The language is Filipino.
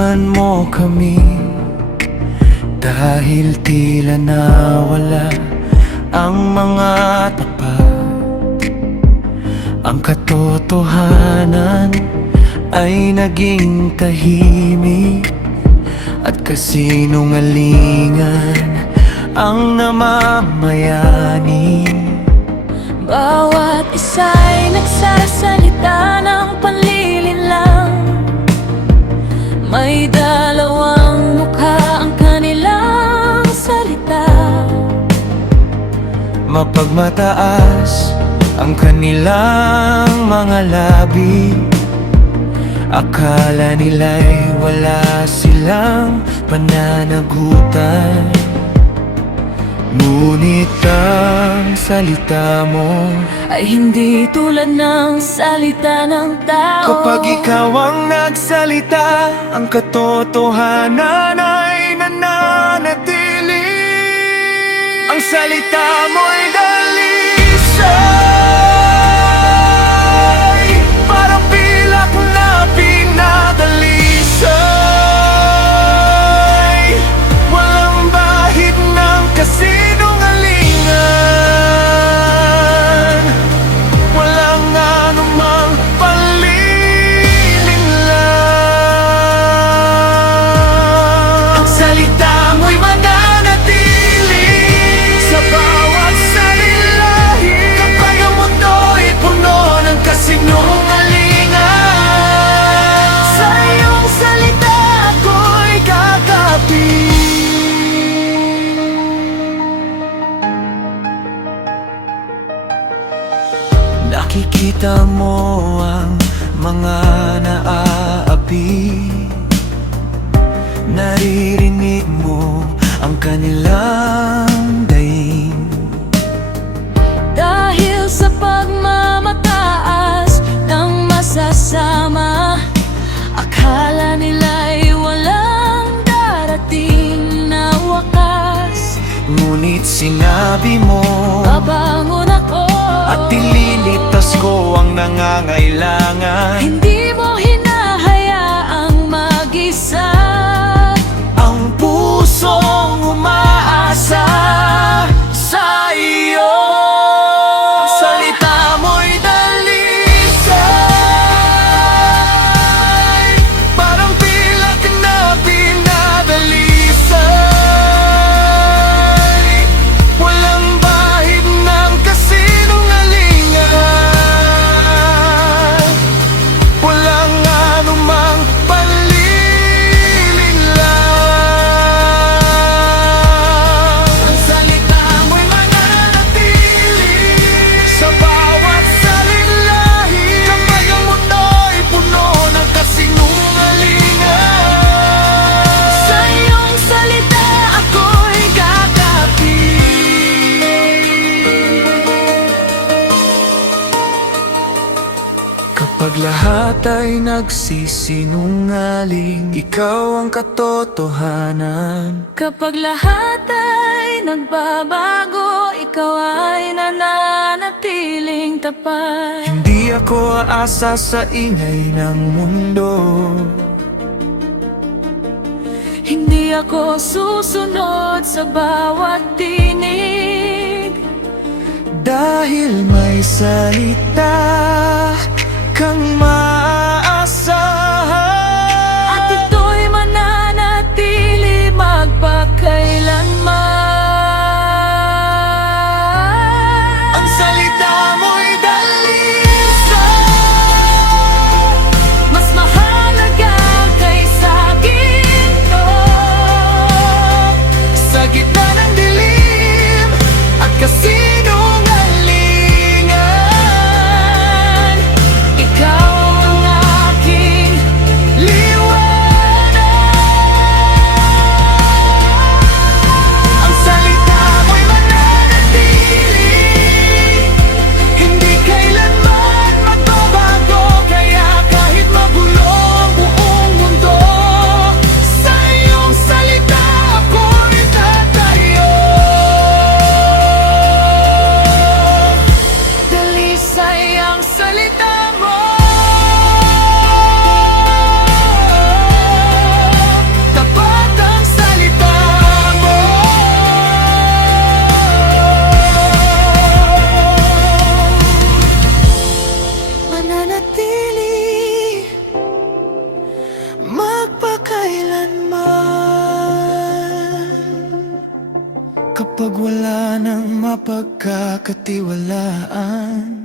Tulungan mo kami, dahil tila nawala ang mga tapat. Ang katotohanan ay naging tahimik, at kasinungalingan ang namamayani. Bawat isa'y nagsasalita ng panlilinlang, may dalawang mukha ang kanilang salita. Mapagmataas ang kanilang mga labi, akala nila'y wala silang pananagutan. Ngunit ang salita mo ay hindi tulad ng salita ng tao. kapag ikaw ang nagsalita, ang katotohanan ay nananatili. Ang salita mo'y dalisay, parang pilak na pinadalisay. Walang bahid ng kasinungalingan, walang anumang panlilinlang. Ang salita mo'y mananatili sa bawat salilahi, kapag ang mundo'y puno ng kasinungalingan. Sa iyong salita ako'y kakapit. Nakikita mo ang mga naaapi, naririnig mo ang kanilang daing. Dahil sa pagmamataas ng masasama, akala nila'y walang darating na wakas. Ngunit sinabi mo, Babangon ako, at ililitas ko ang nangangailangan. hindi mo hinahayaang mag-isa Ang pusong umaasa sa iyo. Ang salita mo'y dalisay, parang pilak na pinadalisay. Walang bahid ng kasinungalingan, walang anumang panlilinlang. Ang salita mo'y mananatili sa bawat salilahi, kapag ang mundo'y puno ng kasinungalingan. sa iyong salita ako'y kakapit. Kapag lahat ay nagsisinungaling, ikaw ang katotohanan. Kapag lahat ay nagbabago, ikaw ay nananatiling tapat. Hindi ako aasa sa ingay ng mundo, Hindi ako susunod sa bawat tinig. dahil may salita kang maaasahan. At ito'y mananatili magpakailanman. Ang salita mo'y dalisay, Mas mahalaga kaysa ginto. sa gitna ng dilim at kasinungalingan. Ikaw ang pagkakatiwalaan.